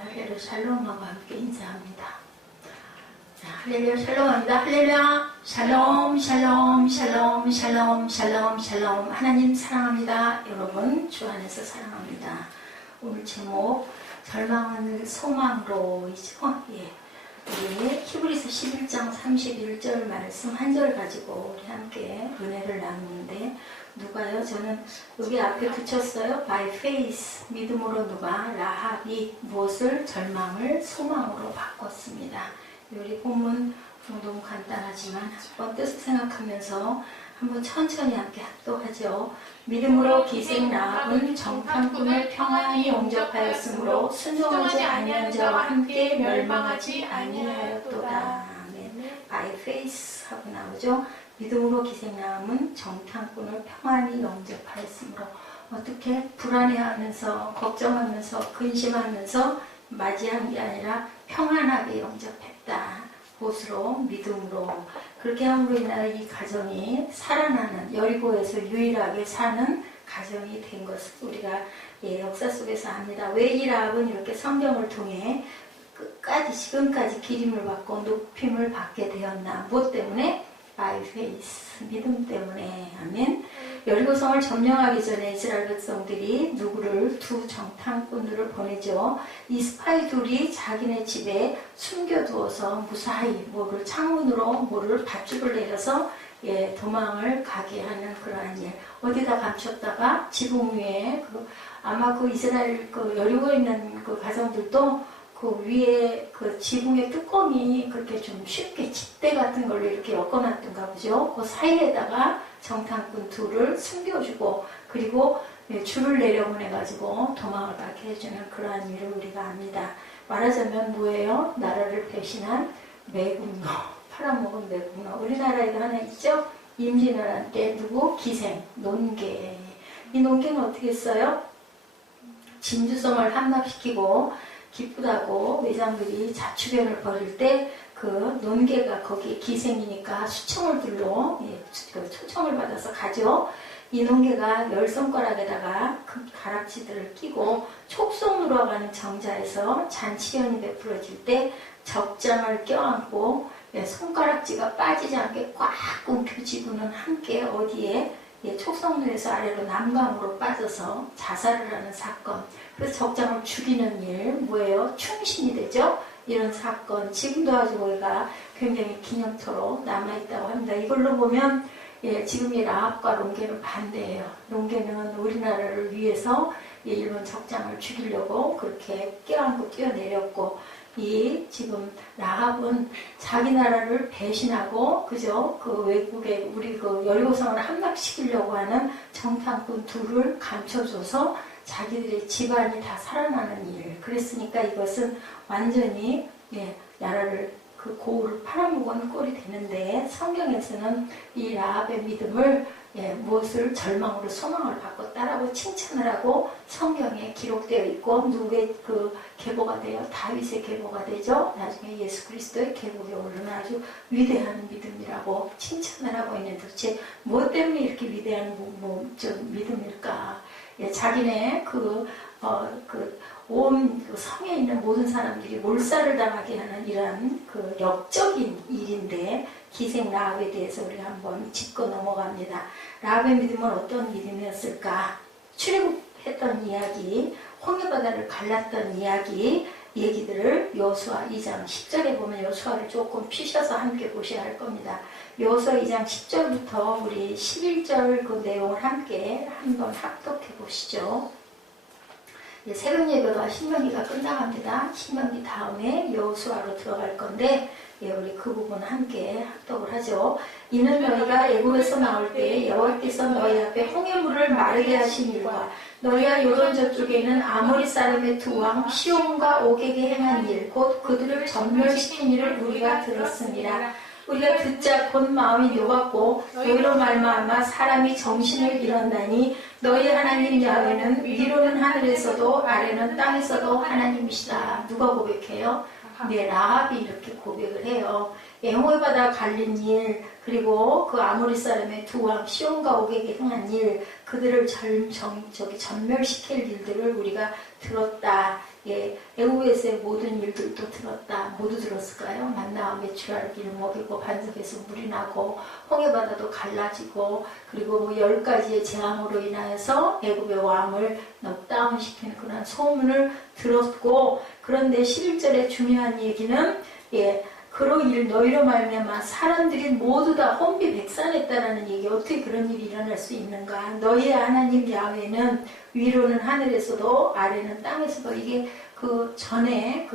할렐루야 샬롬하고 함께 인사합니다. 자, 할렐루야 샬롬합니다. 할렐루야 샬롬 샬롬 샬롬 샬롬 샬롬 샬롬. 하나님 사랑합니다. 여러분 주 안에서 사랑합니다. 오늘 제목 절망은 소망으로이죠. 예. 우리 히브리서 11장 31절 말씀 한 절 가지고 우리 함께 은혜를 나누는데, 누가요? 저는 여기 앞에 붙였어요. By faith, 믿음으로 누가 라합이 무엇을? 절망을 소망으로 바꿨습니다. 우리 본문 너무 간단하지만 한번 뜻을 생각하면서 한번 천천히 함께 합독하죠. 믿음으로 기생 라합은 정탐꾼을 평안히 영접하였으므로 순종하지 아니한 자와 함께 멸망하지 아니하였도다. 아멘. By faith 하고 나오죠. 믿음으로 기생 라합은 정탐꾼을 평안히 영접하였으므로, 어떻게 불안해하면서 걱정하면서 근심하면서 맞이한 게 아니라 평안하게 영접했다. 곳으로 믿음으로. 그렇게 함으로 인하여 이 가정이 살아나는, 여리고에서 유일하게 사는 가정이 된 것을 우리가 역사 속에서 압니다. 왜 이 라합은 이렇게 성경을 통해 끝까지 지금까지 기림을 받고 높임을 받게 되었나? 무엇 때문에? By faith, 믿음 때문에. 아멘. 여리고성을 점령하기 전에 이스라엘 백성들이 누구를? 두 정탐꾼들을 보내죠. 이 스파이 둘이 자기네 집에 숨겨두어서 무사히 뭐를 창문으로 뭐를 밧줄을 내려서 도망을 가게 하는 그러한 일. 어디다 감췄다가 지붕 위에 아마 그 이스라엘 여리고에 있는 그 가정들도 그 위에 그 지붕의 뚜껑이 그렇게 좀 쉽게 집대 같은 걸로 이렇게 엮어놨던가 보죠. 그 사이에다가 정탐꾼 둘을 숨겨주고, 그리고 줄을 내려보내가지고 도망을 가게 해주는 그러한 일을 우리가 압니다. 말하자면 뭐예요? 나라를 배신한 매국노, 팔아먹은 매국노. 우리나라에도 하나 있죠? 임진왜란 때 누구? 기생, 논개. 이 논개는 어떻게 했어요? 진주성을 함락시키고 기쁘다고 외장들이 자축연을 벌일 때 그 논개가 거기에 기생이니까 수청을 들러 초청을 받아서 가죠. 이 논개가 10손가락에다가 그 가락지들을 끼고 촉송으로 가는 정자에서 잔치연이 베풀어질 때 적장을 껴안고 손가락지가 빠지지 않게 꽉 움켜쥐고는 함께 어디에? 촉성로에서 아래로 남강으로 빠져서 자살을 하는 사건. 그래서 적장을 죽이는 일, 뭐예요? 충신이 되죠? 이런 사건. 지금도 아주 우리가 굉장히 기념토로 남아있다고 합니다. 이걸로 보면 지금 이 라합과 론게는 반대예요. 론게는 우리나라를 위해서 일본 적장을 죽이려고 그렇게 껴안고 뛰어내렸고, 이 지금 라합은 자기 나라를 배신하고, 그죠? 그 외국에 우리 그 여리고성을 함락시키려고 하는 정탐꾼 둘을 감춰줘서 자기들의 집안이 다 살아나는 일. 그랬으니까 이것은 완전히 나라를 그 고을을 팔아먹은 꼴이 되는데, 성경에서는 이 라합의 믿음을 무엇을? 절망으로 소망을 바꿨다라고 칭찬을 하고 성경에 기록되어 있고, 누구의 그 계보가 돼요? 다윗의 계보가 되죠. 나중에 예수 그리스도의 계보에 오르는 아주 위대한 믿음이라고 칭찬을 하고 있는데, 도대체 무엇 때문에 이렇게 위대한 믿음일까? 자기네 온 성에 있는 모든 사람들이 몰살을 당하게 하는 이러한 그 역적인 일인데, 기생 라합에 대해서 우리가 한번 짚고 넘어갑니다. 라합의 믿음은 어떤 믿음이었을까? 출애굽했던 이야기, 홍해바다를 갈랐던 이야기, 얘기들을 여호수아 2장 10절에 보면 여호수아를 조금 피셔서 함께 보셔야 할 겁니다. 여호수아 2장 10절부터 우리 11절 그 내용을 함께 한번 합독해 보시죠. 새벽 예배가 신명기가 끝나갑니다. 신명기 다음에 여호수아로 들어갈 건데, 우리 그 부분 함께 합독을 하죠. 이는 너희가 애굽에서 나올 때 여호와께서 너희 앞에 홍해물을 마르게 하신 일과 너희가 요단 저쪽에 있는 아모리 사람의 두 왕 시온과 옥에게 행한 일, 곧 그들을 전멸시킨 일을 우리가 들었습니다. 우리가 듣자 곧 마음이 녹았고 너희로 말미암아 사람이 정신을 잃었나니, 너희 하나님 야훼는 위로는 하늘에서도 아래는 땅에서도 하나님이시다. 누가 고백해요? 라합이 이렇게 고백을 해요. 홍해바다 갈린 일, 그리고 그 아모리 사람의 두 왕 시온과 옥에게 행한 일, 그들을 전멸시킬 일들을 우리가 들었다. 애굽에서의 모든 일들도 들었다. 모두 들었을까요? 만나와 메추라기를 먹이고 반석에서 물이 나고 홍해바다도 갈라지고 그리고 뭐 10가지의 재앙으로 인하여서 애굽의 왕을 넉다운시키는 그런 소문을 들었고 그런데 11절에 중요한 얘기는 그로 일 너희로 말미암아 사람들이 모두 다 혼비백산했다라는 얘기. 어떻게 그런 일이 일어날 수 있는가? 너희의 하나님 야훼는 위로는 하늘에서도 아래는 땅에서도. 이게 그 전에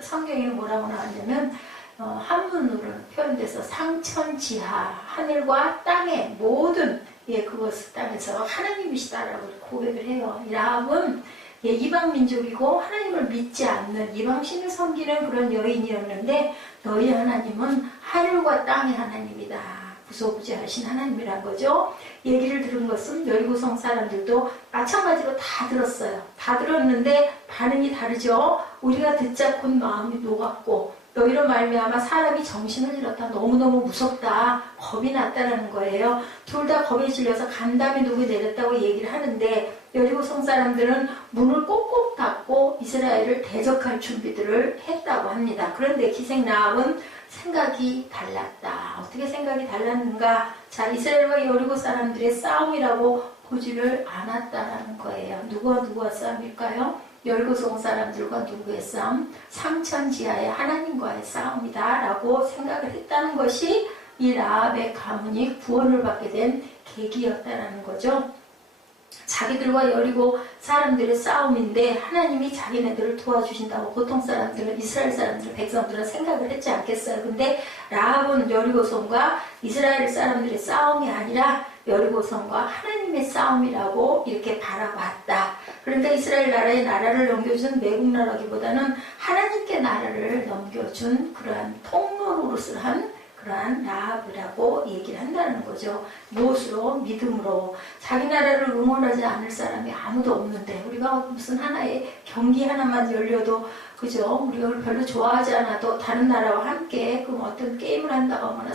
성경에는 뭐라고 나왔냐면 한문으로 표현돼서 상천지하 하늘과 땅의 모든 그것을 땅에서 하나님이시다라고 고백을 해요. 이 라합은 이방 민족이고 하나님을 믿지 않는 이방신을 섬기는 그런 여인이었는데 너희 하나님은 하늘과 땅의 하나님이다. 무소부지하신 하나님이란 거죠. 얘기를 들은 것은 여리고성 사람들도 마찬가지로 다 들었어요. 다 들었는데 반응이 다르죠. 우리가 듣자 곧 마음이 녹았고 너희로 말미암아 사람이 정신을 잃었다. 너무너무 무섭다. 겁이 났다는 거예요. 둘 다 겁에 질려서 간담이 녹이 내렸다고 얘기를 하는데 여리고성 사람들은 문을 꼭꼭 닫고 이스라엘을 대적할 준비들을 했다고 합니다. 그런데 기생라합은 생각이 달랐다. 어떻게 생각이 달랐는가? 자, 이스라엘과 여리고 사람들의 싸움이라고 보지를 않았다라는 거예요. 누구와 싸움일까요? 여리고성 사람들과 누구의 싸움? 상천지하의 하나님과의 싸움이다 라고 생각을 했다는 것이 이 라합의 가문이 구원을 받게 된 계기였다라는 거죠. 자기들과 여리고 사람들의 싸움인데 하나님이 자기네들을 도와주신다고 보통 사람들은 이스라엘 사람들 백성들은 생각을 했지 않겠어요. 근데 라합은 여리고성과 이스라엘 사람들의 싸움이 아니라 여리고성과 하나님의 싸움이라고 이렇게 바라봤다. 그러니까 이스라엘 나라의 나라를 넘겨준 매국 나라기보다는 하나님께 나라를 넘겨준 그러한 통로로서 한 그러한 라합이라고 얘기를 한다는 거죠. 무엇으로? 믿음으로. 자기 나라를 응원하지 않을 사람이 아무도 없는데 우리가 무슨 하나의 경기 하나만 열려도 그죠? 우리가 별로 좋아하지 않아도 다른 나라와 함께 그 어떤 게임을 한다거나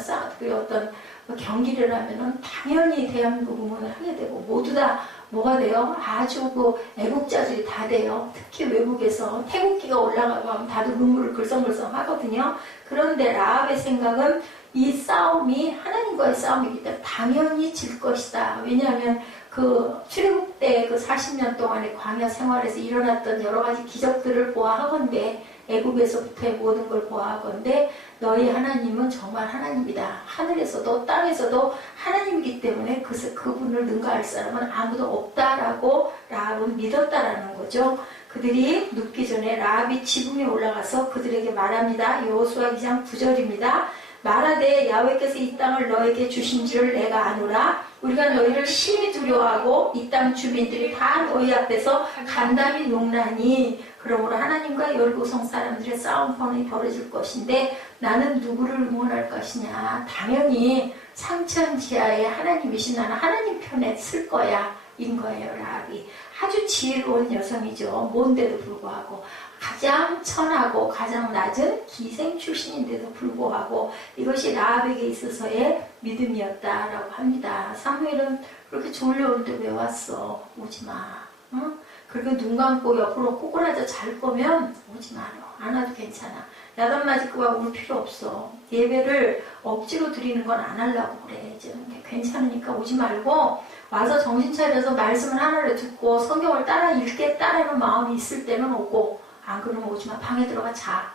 어떤 경기를 하면은 당연히 대한민국 응원을 하게 되고 모두 다 뭐가 돼요? 아주 애국자들이 다 돼요. 특히 외국에서 태국기가 올라가고 하면 다들 눈물을 글썽글썽 하거든요. 그런데 라합의 생각은 이 싸움이 하나님과의 싸움이기 때문에 당연히 질 것이다. 왜냐하면 그 출애굽 때 그 40년 동안의 광야 생활에서 일어났던 여러 가지 기적들을 보아하건대 애굽에서부터의 모든 걸 보아하건대 너희 하나님은 정말 하나님이다. 하늘에서도 땅에서도 하나님이기 때문에 그분을 능가할 사람은 아무도 없다라고 라합은 믿었다라는 거죠. 그들이 눕기 전에 라합이 지붕에 올라가서 그들에게 말합니다. 여호수아 2장 9절입니다. 말하되 야훼께서 이 땅을 너에게 주신지를 내가 아노라. 우리가 너희를 심히 두려워하고 이 땅 주민들이 다 너희 앞에서 간담이 녹나니 그러므로 하나님과 여리고성 사람들의 싸움이 벌어질 것인데 나는 누구를 응원할 것이냐. 당연히 상천지하의 하나님이신 나는 하나님 편에 쓸 거야 인 거예요. 라합이 아주 지혜로운 여성이죠. 뭔데도 불구하고 가장 천하고 가장 낮은 기생 출신인데도 불구하고 이것이 라합에게 있어서의 믿음이었다라고 합니다. 사무엘은 그렇게 졸려오는데 왜 왔어? 오지 마. 응? 그렇게 눈 감고 옆으로 꼬꾸라져 잘 거면 오지 마라. 안 와도 괜찮아. 야단 맞을 거야. 올 필요 없어. 예배를 억지로 드리는 건 안 하려고 그래. 이제 괜찮으니까 오지 말고 와서 정신 차려서 말씀을 하나를 듣고 성경을 따라 읽겠다라는 마음이 있을 때는 오고 안 그러면 오지 마. 방에 들어가 자.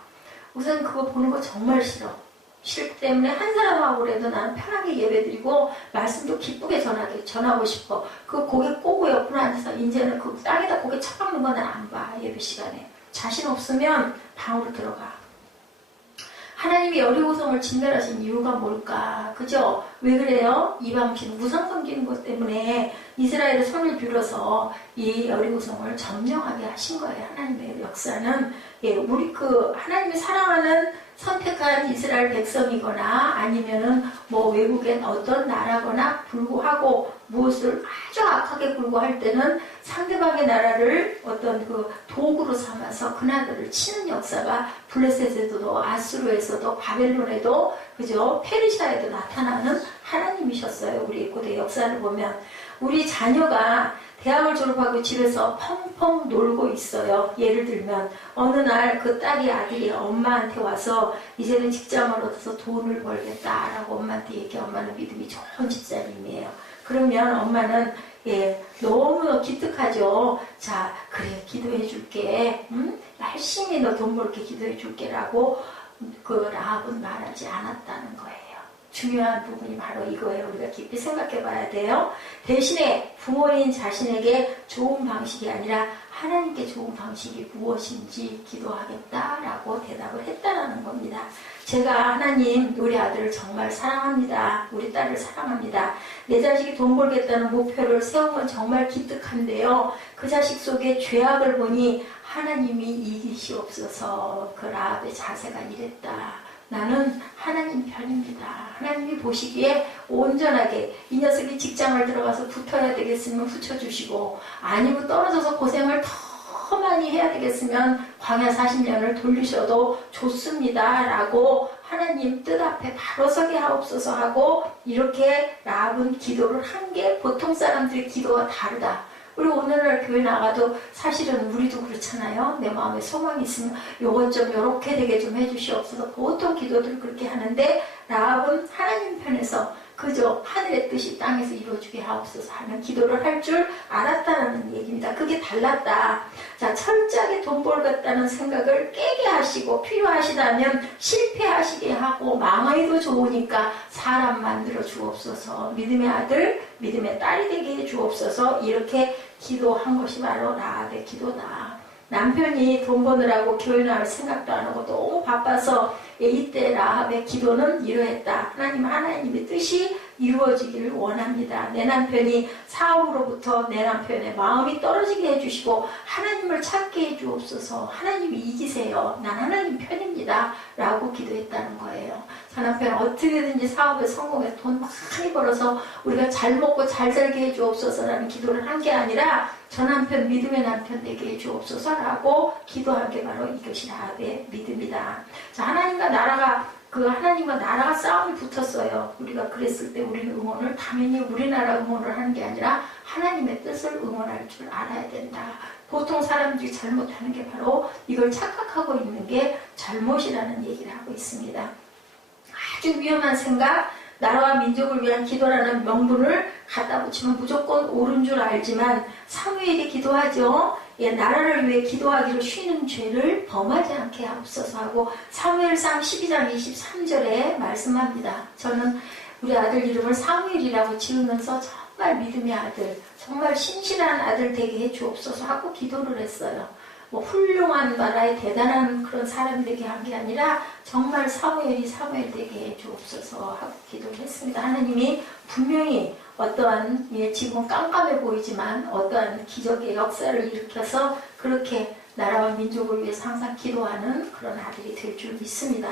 우선 그거 보는 거 정말 싫어. 싫기 때문에 한 사람하고 그래도 나는 편하게 예배드리고 말씀도 기쁘게 전하고 싶어. 그 고개 꼬고 옆으로 앉아서 이제는 그 땅에다 고개 쳐박는 건 난 안 봐. 예배 시간에. 자신 없으면 방으로 들어가. 하나님이 여리고성을 진멸하신 이유가 뭘까? 그죠? 왜 그래요? 이방신 우상 섬기는 것 때문에 이스라엘의 손을 빌어서 이 여리고성을 점령하게 하신 거예요. 하나님의 역사는 우리 하나님이 사랑하는 선택한 이스라엘 백성이거나 아니면은 외국엔 어떤 나라거나 불구하고 무엇을 아주 악하게 불구할 때는 상대방의 나라를 어떤 도구로 삼아서 그 나라를 치는 역사가 블레셋에도 아수르에서도 바벨론에도 그죠? 페르시아에도 나타나는 하나님이셨어요. 우리 고대 역사를 보면 우리 자녀가 대학을 졸업하고 집에서 펑펑 놀고 있어요. 예를 들면 어느 날 그 딸이 아들이 엄마한테 와서 이제는 직장을 얻어서 돈을 벌겠다라고 엄마한테 얘기해. 엄마는 믿음이 좋은 집사님이에요. 그러면 엄마는 너무 기특하죠. 자, 그래, 기도해 줄게. 열심히 너 돈 벌게 기도해 줄게 라고 그 라합은 말하지 않았다는 거예요. 중요한 부분이 바로 이거예요. 우리가 깊이 생각해 봐야 돼요. 대신에 부모인 자신에게 좋은 방식이 아니라 하나님께 좋은 방식이 무엇인지 기도하겠다라고 대답을 했다라는 겁니다. 제가 하나님, 우리 아들을 정말 사랑합니다. 우리 딸을 사랑합니다. 내 자식이 돈 벌겠다는 목표를 세운 건 정말 기특한데요. 그 자식 속에 죄악을 보니 하나님이 이기시옵소서. 그 라합의 자세가 이랬다. 나는 하나님 편입니다. 하나님이 보시기에 온전하게 이 녀석이 직장을 들어가서 붙어야 되겠으면 붙여주시고, 아니면 떨어져서 고생을 더 많이 해야 되겠으면 광야 40년을 돌리셔도 좋습니다 라고 하나님 뜻 앞에 바로 서게 하옵소서 하고, 이렇게 라합은 기도를 한 게 보통 사람들의 기도와 다르다. 우리 오늘날 교회 나가도 사실은 우리도 그렇잖아요. 내 마음에 소망이 있으면 요것 좀 요렇게 되게 좀 해주시옵소서. 보통 기도들 그렇게 하는데, 라합은 하나님 편에서 그저 하늘의 뜻이 땅에서 이루어지게 하옵소서 하는 기도를 할 줄 알았다는 얘기입니다. 그게 달랐다. 자, 철저하게 돈 벌겠다는 생각을 깨게 하시고, 필요하시다면 실패하시게 하고, 망해도 좋으니까 사람 만들어 주옵소서. 믿음의 아들, 믿음의 딸이 되게 해 주옵소서. 이렇게 기도한 것이 바로 라합의 기도다. 남편이 돈 버느라고 교회 나올 생각도 안 하고 너무 바빠서 이때 라합의 기도는 이러했다. 하나님의 뜻이 이루어지기를 원합니다. 내 남편이 사업으로부터 내 남편의 마음이 떨어지게 해주시고 하나님을 찾게 해주옵소서. 하나님이 이기세요. 난 하나님 편입니다 라고 기도했다는 거예요. 저 남편 어떻게든지 사업에 성공해서 돈 많이 벌어서 우리가 잘 먹고 잘 살게 해주옵소서라는 기도를 한 게 아니라, 저 남편 믿음의 남편 되게 해주옵소서라고 기도한 게 바로 이것이 라합의 믿음이다. 자, 하나님과 나라가 싸움이 붙었어요. 우리가 그랬을 때 우리는 응원을 당연히 우리나라 응원을 하는 게 아니라 하나님의 뜻을 응원할 줄 알아야 된다. 보통 사람들이 잘못하는 게 바로 이걸 착각하고 있는 게 잘못이라는 얘기를 하고 있습니다. 아주 위험한 생각, 나라와 민족을 위한 기도라는 명분을 갖다 붙이면 무조건 옳은 줄 알지만 사무엘이 기도하죠. 나라를 위해 기도하기로 쉬는 죄를 범하지 않게 하옵소서 하고 사무엘상 12장 23절에 말씀합니다. 저는 우리 아들 이름을 사무엘이라고 지으면서 정말 믿음의 아들, 정말 신실한 아들 되게 해 주옵소서 하고 기도를 했어요. 훌륭한 나라의 대단한 그런 사람이 되게 한 게 아니라 정말 사무엘 되게 해 주옵소서 하고 기도를 했습니다. 하나님이 분명히 어떠한, 지금 깜깜해 보이지만 어떠한 기적의 역사를 일으켜서 그렇게 나라와 민족을 위해서 항상 기도하는 그런 아들이 될 줄 믿습니다.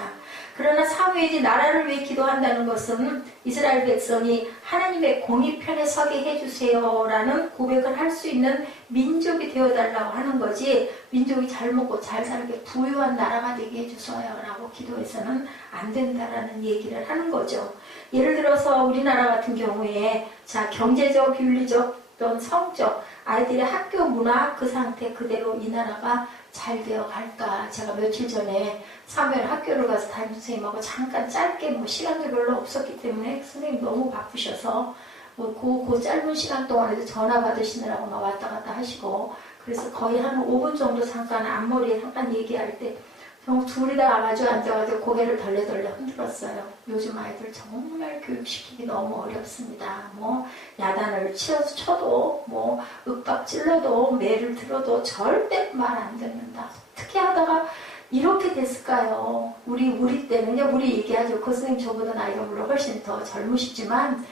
그러나 사무엘이 나라를 위해 기도한다는 것은 이스라엘 백성이 하나님의 공의 편에 서게 해주세요라는 고백을 할 수 있는 민족이 되어달라고 하는 거지, 민족이 잘 먹고 잘 살게 부유한 나라가 되게 해주세요라고 기도해서는 안 된다라는 얘기를 하는 거죠. 예를 들어서 우리나라 같은 경우에 경제적, 윤리적 또는 성적, 아이들의 학교 문화 그 상태 그대로 이 나라가 잘 되어 갈까. 제가 며칠 전에 사무엘 학교를 가서 담임 선생님하고 잠깐 짧게 시간도 별로 없었기 때문에 선생님 너무 바쁘셔서 그 짧은 시간 동안에도 전화 받으시느라고 막 왔다 갔다 하시고, 그래서 거의 한 5분 정도 잠깐 앞머리에 잠깐 얘기할 때 둘이 다 마주 앉아가지고 고개를 덜레덜레 흔들었어요. 요즘 아이들 정말 교육시키기 너무 어렵습니다. 야단을 쳐도 윽박 찔러도 매를 들어도 절대 말 안 듣는다. 어떻게 하다가 이렇게 됐을까요? 우리 때는 우리 얘기하죠. 그 선생님 저보다 나이가 물론 훨씬 더 젊으시지만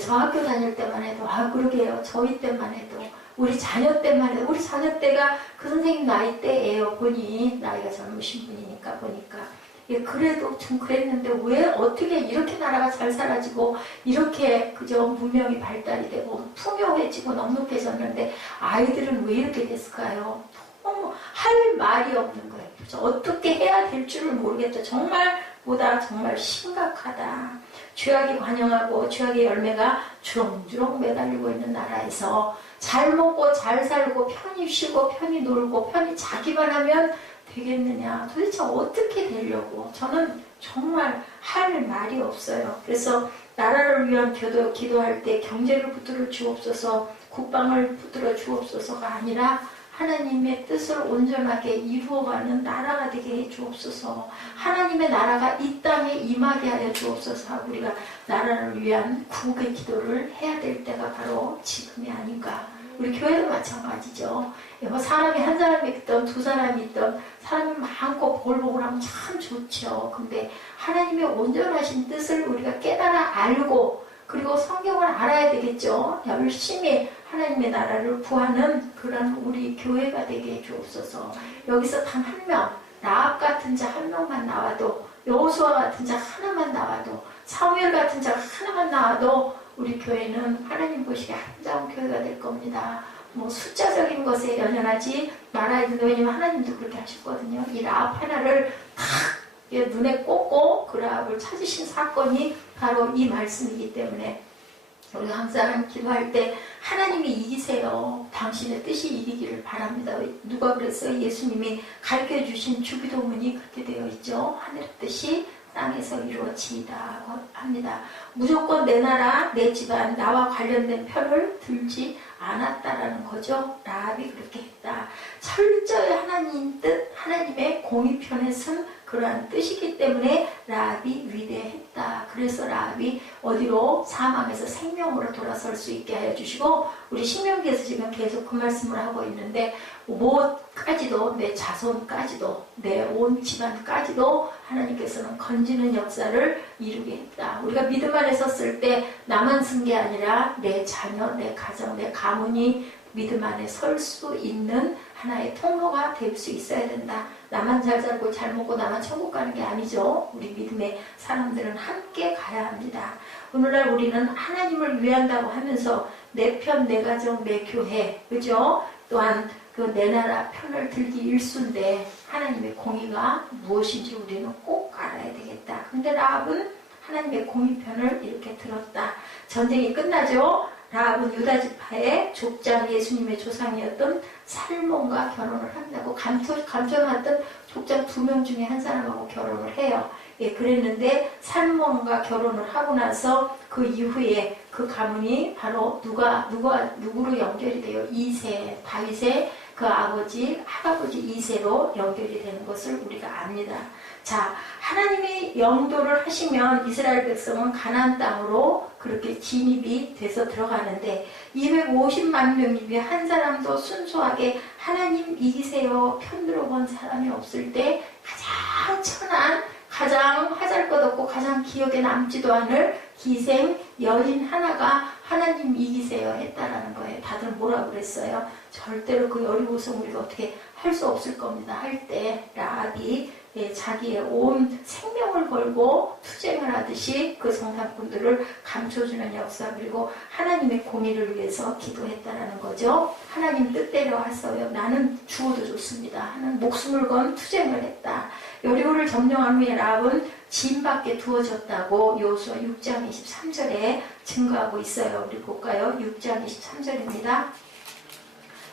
저 학교 다닐 때만 해도 그러게요. 저희 때만 해도 우리 자녀 때만 해도 우리 자녀 때가 그 선생님 나이 때예요. 보니 나이가 젊으신 분이니까 보니까 그래도 좀 그랬는데 왜 어떻게 이렇게 나라가 잘 살아지고 이렇게 그저 문명이 발달이 되고 풍요해지고 넉넉해졌는데 아이들은 왜 이렇게 됐을까요? 할 말이 없는 거예요. 어떻게 해야 될 줄을 모르겠다. 정말 보다 정말 심각하다. 죄악이 관영하고 죄악의 열매가 주렁주렁 매달리고 있는 나라에서 잘 먹고 잘 살고 편히 쉬고 편히 놀고 편히 자기만 하면 되겠느냐. 도대체 어떻게 되려고. 저는 정말 할 말이 없어요. 그래서 나라를 위한 기도할 때 경제를 붙들어 주옵소서, 국방을 붙들어 주옵소서가 아니라 하나님의 뜻을 온전하게 이루어가는 나라가 되게 해 주옵소서. 하나님의 나라가 이 땅에 임하게 하여 주옵소서. 우리가 나라를 위한 구국의 기도를 해야 될 때가 바로 지금이 아닌가. 우리 교회도 마찬가지죠. 사람이 한 사람이 있던 두 사람이 있던 사람이 많고 보글보글하면 참 좋죠. 근데 하나님의 온전하신 뜻을 우리가 깨달아 알고 그리고 성경을 알아야 되겠죠. 열심히 하나님의 나라를 구하는 그런 우리 교회가 되게 해 주옵소서. 여기서 단 한 명, 라합 같은 자 한 명만 나와도, 여호수아 같은 자 하나만 나와도, 사무엘 같은 자 하나만 나와도 우리 교회는 하나님 보시기에 아름다운 교회가 될 겁니다. 뭐 숫자적인 것에 연연하지 말아야 된다. 왜냐면 하나님도 그렇게 하셨거든요. 이 라합 하나를 탁 눈에 꽂고 그 라합을 찾으신 사건이 바로 이 말씀이기 때문에 우리가 항상 기도할 때 하나님이 이기세요. 당신의 뜻이 이기기를 바랍니다. 누가 그랬어요? 예수님이 가르쳐 주신 주기도문이 그렇게 되어 있죠. 하늘의 뜻이 땅에서 이루어지이다고 합니다. 무조건 내 나라, 내 집안, 나와 관련된 편을 들지 않았다라는 거죠. 라합이 그렇게 했다. 철저히 하나님 뜻, 하나님의 공의편에 쓴 그러한 뜻이기 때문에 라합이 위대했다. 그래서 라합이 어디로? 사망에서 생명으로 돌아설 수 있게 하여 주시고, 우리 신명기에서 지금 계속 그 말씀을 하고 있는데, 무엇까지도, 내 자손까지도, 내 온 집안까지도 하나님께서는 건지는 역사를 이루게 했다. 우리가 믿음 안에 섰을 때 나만 쓴 게 아니라 내 자녀, 내 가정, 내 가문이 믿음 안에 설 수 있는 하나의 통로가 될 수 있어야 된다. 나만 잘 살고 잘 먹고 나만 천국 가는 게 아니죠. 우리 믿음의 사람들은 함께 가야 합니다. 오늘날 우리는 하나님을 위한다고 하면서 내 편, 내 가정, 내 교회, 그죠? 또한 그 내 나라 편을 들기 일쑤인데 하나님의 공의가 무엇인지 우리는 꼭 알아야 되겠다. 근데 라합은 하나님의 공의 편을 이렇게 들었다. 전쟁이 끝나죠. 라합은 유다 지파의 족장, 예수님의 조상이었던 살몬과 결혼을 한다고 감춰놨던 족장 2명 중에 한 사람하고 결혼을 해요. 예, 그랬는데 살몬과 결혼을 하고 나서 그 이후에 그 가문이 바로 누구로 연결이 돼요? 이세, 다윗의 그 아버지, 할아버지 이세로 연결이 되는 것을 우리가 압니다. 자, 하나님이 영도를 하시면 이스라엘 백성은 가나안 땅으로 그렇게 진입이 돼서 들어가는데 250만 명 중에 한 사람도 순수하게 하나님 이기세요 편 들어본 사람이 없을 때 가장 천한, 가장 화잘것없고 가장 기억에 남지도 않을 기생 여인 하나가 하나님 이기세요 했다라는 거예요. 다들 뭐라 그랬어요? 절대로 그 여리고성 우리가 어떻게 할 수 없을 겁니다. 할 때 라합이 자기의 온 생명을 걸고 투쟁을 하듯이 그 성산꾼들을 감춰주는 역사, 그리고 하나님의 공의를 위해서 기도했다라는 거죠. 하나님 뜻대로 했어요. 나는 죽어도 좋습니다 하는 목숨을 건 투쟁을 했다. 여리고를 점령한 후에 라합은 진 밖에 두어졌다고 여호수아 6장 23절에 증거하고 있어요. 우리 볼까요? 6장 23절입니다.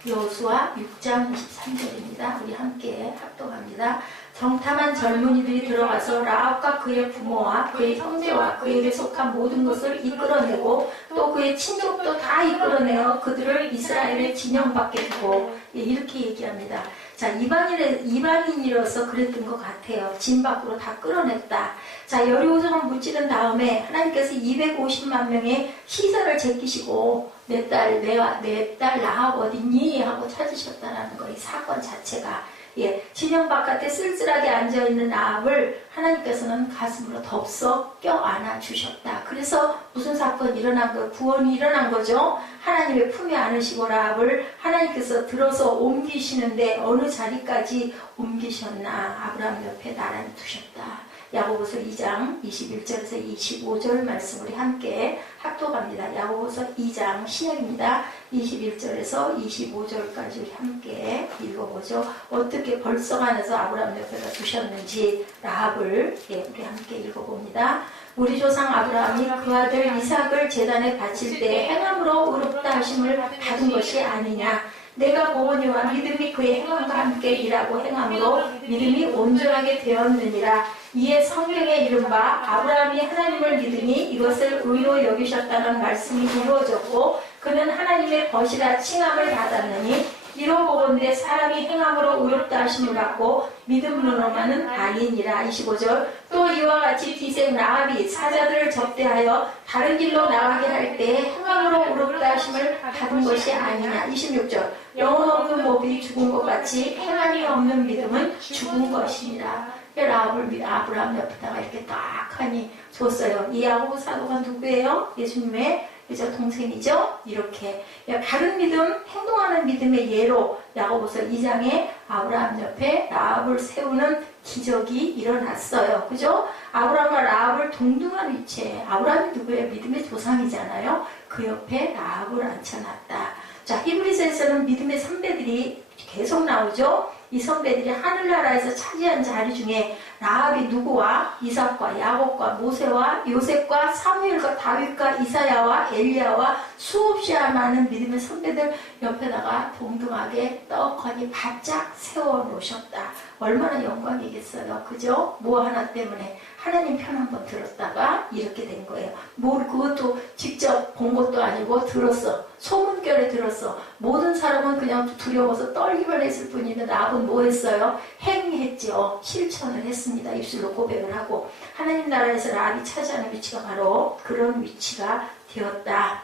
여호수아 6장 23절입니다. 우리 함께 합독합니다. 정탐한 젊은이들이 들어가서 라합과 그의 부모와 그의 형제와 그에게 속한 모든 것을 이끌어내고 또 그의 친족도 다 이끌어내어 그들을 이스라엘의 진영 밖에 두고, 이렇게 얘기합니다. 자, 이방인이라서 그랬던 것 같아요. 진 밖으로 다 끌어냈다. 자, 여리고성을 무찌른 다음에 하나님께서 250만 명의 시선을 제끼시고 내 딸 라합 어딨니? 하고 찾으셨다는 거, 이 사건 자체가. 예, 진영 바깥에 쓸쓸하게 앉아있는 라합을 하나님께서는 가슴으로 덥석 껴안아 주셨다. 그래서 무슨 사건이 일어난 거예요? 구원이 일어난 거죠. 하나님의 품에 안으시고 라합을 하나님께서 들어서 옮기시는데 어느 자리까지 옮기셨나? 아브라함 옆에 나란히 두셨다. 야고보서 2장 21절에서 25절 말씀 우리 함께 합독합니다. 야고보서 2장 신약입니다. 21절에서 25절까지 우리 함께 읽어보죠. 어떻게 벌써가면서 아브라함 옆에다 두셨는지 라합을 우리 함께 읽어봅니다. 우리 조상 아브라함이 그 아들 이삭을 제단에 바칠 때 행함으로 의롭다 하심을 받은 것이 아니냐. 내가 보거니와 믿음이 그의 행함과 함께 일하고 행함으로 믿음이 온전하게 되었느니라. 이에 성경에 이른바 아브라함이 하나님을 믿으니 이것을 의로 여기셨다는 말씀이 이루어졌고 그는 하나님의 벗이라 칭함을 받았느니 이로 보건대 사람이 행함으로 의롭다 하심을 받고 믿음으로만은 아니니라. 25절 또 이와 같이 뒤생 라합이 사자들을 접대하여 다른 길로 나가게 할 때 행함으로 의롭다 하심을 받은 것이 아니냐. 26절 영혼 없는 몸이 죽은 것 같이 행함이 없는 믿음은 죽은 것이니라. 라합을 아브라함 옆에다가 이렇게 딱 하니 줬어요. 이 야고보 사도가 누구예요? 예수님의 그죠? 동생이죠? 이렇게 바른 믿음, 행동하는 믿음의 예로 야고보서 2장에 아브라함 옆에 라합을 세우는 기적이 일어났어요. 그죠? 아브라함과 라합을 동등한 위치에 아브라함이 누구예요? 믿음의 조상이잖아요. 그 옆에 라합을 앉혀놨다. 자, 히브리서에서는 믿음의 선배들이 계속 나오죠. 이 선배들이 하늘나라에서 차지한 자리 중에 라합이 누구와 이삭과 야곱과 모세와 요셉과 사무엘과 다윗과 이사야와 엘리야와 수없이 많은 믿음의 선배들 옆에다가 동등하게 떡하니 바짝 세워놓으셨다. 얼마나 영광이겠어요. 그죠? 뭐 하나 때문에 하나님 편 한번 들었다가 이렇게 된 거예요. 뭘 그것도 직접 본 것도 아니고 들었어. 소문결에 들었어. 모든 사람은 그냥 두려워서 떨기만 했을 뿐인데 라합은 뭐 했어요? 행했죠. 실천을 했습니다. 입술로 고백을 하고 하나님 나라에서 라합이 차지하는 위치가 바로 그런 위치가 되었다.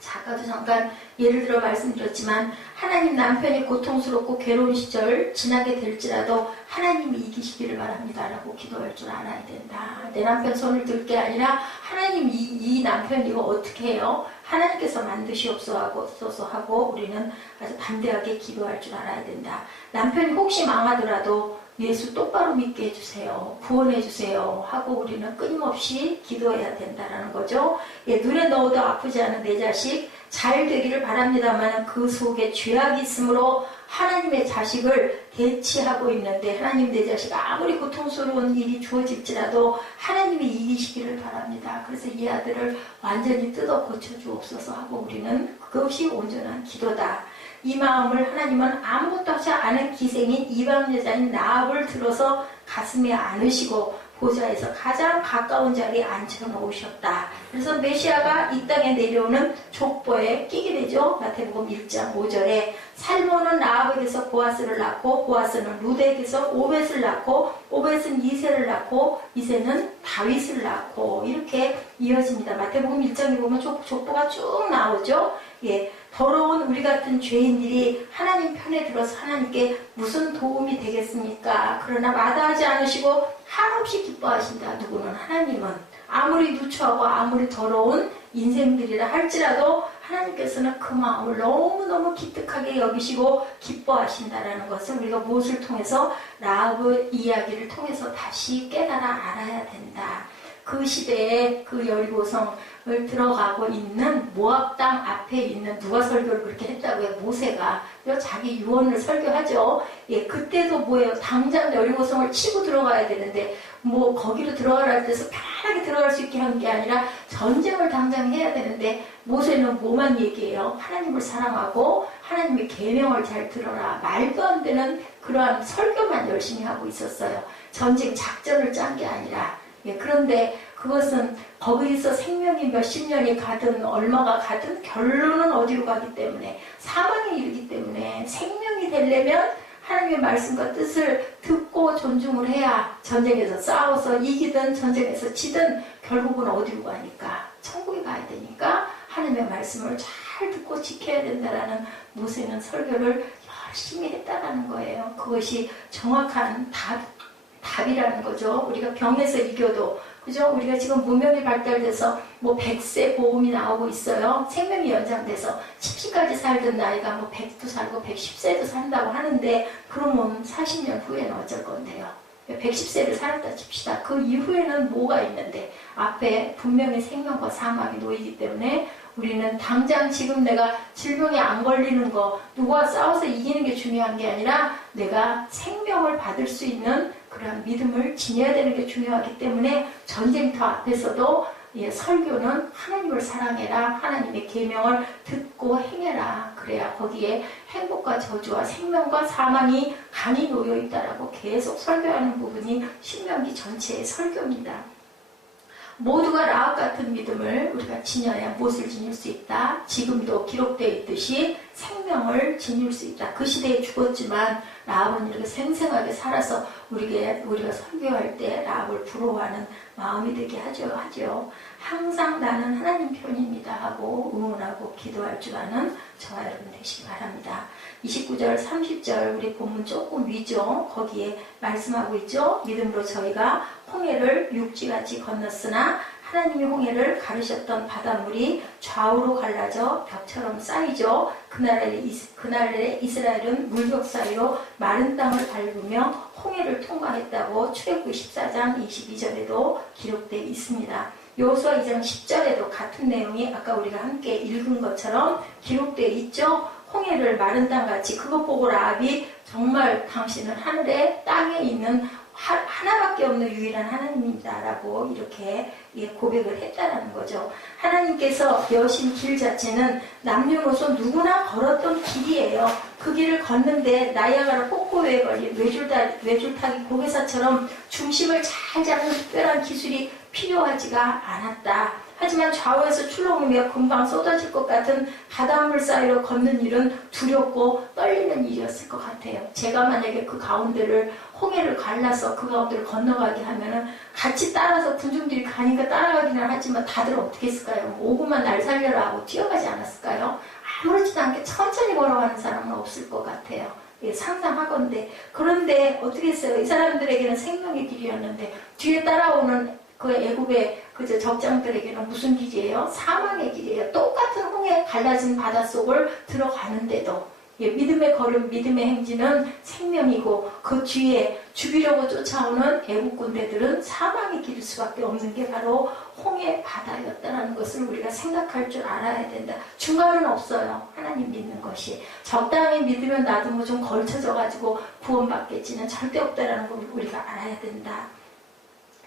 자, 아까도 잠깐 예를 들어 말씀드렸지만 하나님 남편이 고통스럽고 괴로운 시절 지나게 될지라도 하나님이 이기시기를 바랍니다 라고 기도할 줄 알아야 된다. 내 남편 손을 들 게 아니라 하나님 이 남편 이거 어떻게 해요? 하나님께서 만드시옵소서 하고 우리는 아주 반대하게 기도할 줄 알아야 된다. 남편이 혹시 망하더라도 예수 똑바로 믿게 해주세요. 구원해 주세요. 하고 우리는 끊임없이 기도해야 된다는 거죠. 눈에 넣어도 아프지 않은 내 자식 잘 되기를 바랍니다만 그 속에 죄악이 있으므로 하나님의 자식을 대치하고 있는데 하나님 내 자식 아무리 고통스러운 일이 주어질지라도 하나님이 이기시기를 바랍니다. 그래서 이 아들을 완전히 뜯어 고쳐주옵소서 하고 우리는 그것이 온전한 기도다. 이 마음을 하나님은 아무것도 하지 않은 기생인 이방 여자인 라합을 들어서 가슴에 안으시고 보좌에서 가장 가까운 자리에 앉혀놓으셨다. 그래서 메시아가 이 땅에 내려오는 족보에 끼게 되죠. 마태복음 1장 5절에 살몬은 라합에게서 보아스를 낳고 보아스는 루데에게서 오벳을 낳고 오벳은 이새를 낳고 이새는 다윗을 낳고 이렇게 이어집니다. 마태복음 1장에 보면 족보가 쭉 나오죠. 더러운 우리 같은 죄인들이 하나님 편에 들어서 하나님께 무슨 도움이 되겠습니까? 그러나 마다하지 않으시고 한없이 기뻐하신다. 누구는 하나님은 아무리 누추하고 아무리 더러운 인생들이라 할지라도 하나님께서는 그 마음을 너무너무 기특하게 여기시고 기뻐하신다라는 것을 우리가 무엇을 통해서 라합의 이야기를 통해서 다시 깨달아 알아야 된다. 그 시대에 그 여리고성을 들어가고 있는 모압 땅 앞에 있는 누가 설교를 그렇게 했다고요? 모세가 자기 유언을 설교하죠. 그때도 뭐예요? 당장 여리고성을 치고 들어가야 되는데 뭐 거기로 들어가라 해서 편하게 들어갈 수 있게 한 게 아니라 전쟁을 당장 해야 되는데 모세는 뭐만 얘기해요? 하나님을 사랑하고 하나님의 계명을 잘 들어라. 말도 안 되는 그러한 설교만 열심히 하고 있었어요. 전쟁 작전을 짠 게 아니라. 그런데 그것은 거기서 생명이 몇십 년이 가든 얼마가 가든 결론은 어디로 가기 때문에 사망에 이르기 때문에 생명이 되려면 하나님의 말씀과 뜻을 듣고 존중을 해야 전쟁에서 싸워서 이기든 전쟁에서 지든 결국은 어디로 가니까 천국에 가야 되니까 하나님의 말씀을 잘 듣고 지켜야 된다라는 모세는 설교를 열심히 했다라는 거예요. 그것이 정확한 답이라는 거죠. 우리가 병에서 이겨도 그죠? 우리가 지금 문명이 발달돼서 뭐 100세 보험이 나오고 있어요. 생명이 연장돼서 10시까지 살던 나이가 뭐 100도 살고 110세도 산다고 하는데 그러면 40년 후에는 어쩔 건데요? 110세를 살았다 칩시다. 그 이후에는 뭐가 있는데 앞에 분명히 생명과 사망이 놓이기 때문에 우리는 당장 지금 내가 질병에 안 걸리는 거, 누가 싸워서 이기는 게 중요한 게 아니라 내가 생명을 받을 수 있는 그런 믿음을 지녀야 되는 게 중요하기 때문에 전쟁터 앞에서도 설교는 하나님을 사랑해라, 하나님의 계명을 듣고 행해라. 그래야 거기에 행복과 저주와 생명과 사망이 강히 놓여 있다라고 계속 설교하는 부분이 신명기 전체의 설교입니다. 모두가 라합 같은 믿음을 우리가 지녀야 무엇을 지닐 수 있다. 지금도 기록되어 있듯이 생명을 지닐 수 있다. 그 시대에 죽었지만 라합은 이렇게 생생하게 살아서 우리가 설교할 때 라합을 부러워하는 마음이 되게 하죠. 항상 나는 하나님 편입니다 하고 응원하고 기도할 줄 아는 저와 여러분 되시기 바랍니다. 29절 30절 우리 본문 조금 위죠. 거기에 말씀하고 있죠. 믿음으로 저희가 홍해를 육지같이 건넜으나 하나님이 홍해를 가르셨던 바닷물이 좌우로 갈라져 벽처럼 쌓이죠. 그날에 이스라엘은 물벽 사이로 마른 땅을 밟으며 홍해를 통과했다고 출애굽기 14장 22절에도 기록되어 있습니다. 여호수아 2장 10절에도 같은 내용이 아까 우리가 함께 읽은 것처럼 기록되어 있죠. 홍해를 마른 땅같이 그것 보고 라합이 정말 당신은 하늘에 땅에 있는 하나밖에 없는 유일한 하나님입니다 라고 이렇게 고백을 했다는 거죠. 하나님께서 여신 길 자체는 남녀노소 누구나 걸었던 길이에요. 그 길을 걷는데 나이아가라 폭포에 걸린 외줄타기 고개사처럼 중심을 잘 잡는 특별한 기술이 필요하지가 않았다. 하지만 좌우에서 출렁이며 금방 쏟아질 것 같은 바닷물 사이로 걷는 일은 두렵고 떨리는 일이었을 것 같아요. 제가 만약에 그 가운데를 홍해를 갈라서 그 가운데를 건너가게 하면은 같이 따라서 군중들이 가니까 따라가기는 하지만 다들 어떻게 했을까요? 오구만 날 살려라 하고 뛰어가지 않았을까요? 아무렇지도 않게 천천히 걸어가는 사람은 없을 것 같아요. 상상하건대. 그런데 어떻게 했어요? 이 사람들에게는 생명의 길이었는데 뒤에 따라오는 그 애굽의 적장들에게는 무슨 길이에요? 사망의 길이에요. 똑같은 홍해 갈라진 바닷속을 들어가는데도 믿음의 걸음, 믿음의 행진은 생명이고 그 뒤에 죽이려고 쫓아오는 애국 군대들은 사망의 길일 수밖에 없는 게 바로 홍해 바다였다는 것을 우리가 생각할 줄 알아야 된다. 중간은 없어요. 하나님 믿는 것이. 적당히 믿으면 나도 뭐 좀 걸쳐져가지고 구원받겠지는 절대 없다는 걸 우리가 알아야 된다.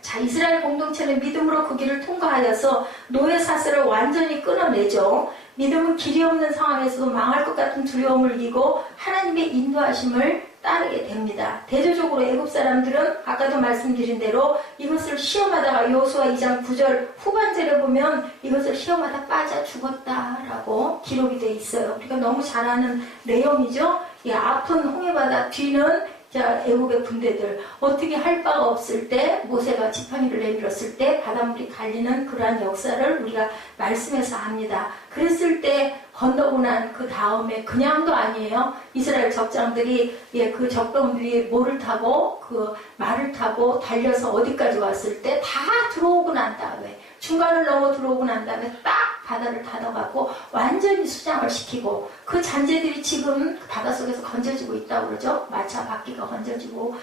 자, 이스라엘 공동체는 믿음으로 그 길을 통과하여서 노예 사슬을 완전히 끊어내죠. 믿음은 길이 없는 상황에서도 망할 것 같은 두려움을 이기고 하나님의 인도하심을 따르게 됩니다. 대조적으로 애굽 사람들은 아까도 말씀드린 대로 이것을 시험하다가 여호수아 2장 9절 후반절에 보면 이것을 시험하다 빠져 죽었다라고 기록이 돼 있어요. 우리가 너무 잘 아는 내용이죠. 이 아픈 홍해바다 뒤는 애국의 군대들 어떻게 할 바가 없을 때 모세가 지팡이를 내밀었을 때 바닷물이 갈리는 그러한 역사를 우리가 말씀에서 합니다. 그랬을 때 건너고 난 그 다음에 그냥도 아니에요. 이스라엘 적장들이 그 적병 위에 모를 타고 그 말을 타고 달려서 어디까지 왔을 때 다 들어오고 난 다음에 중간을 넘어 들어오고 난 다음에 딱 바다를 닫아갖고 완전히 수장을 시키고 그 잔재들이 지금 바닷속에서 건져지고 있다고 그러죠. 마차 바퀴가 건져지고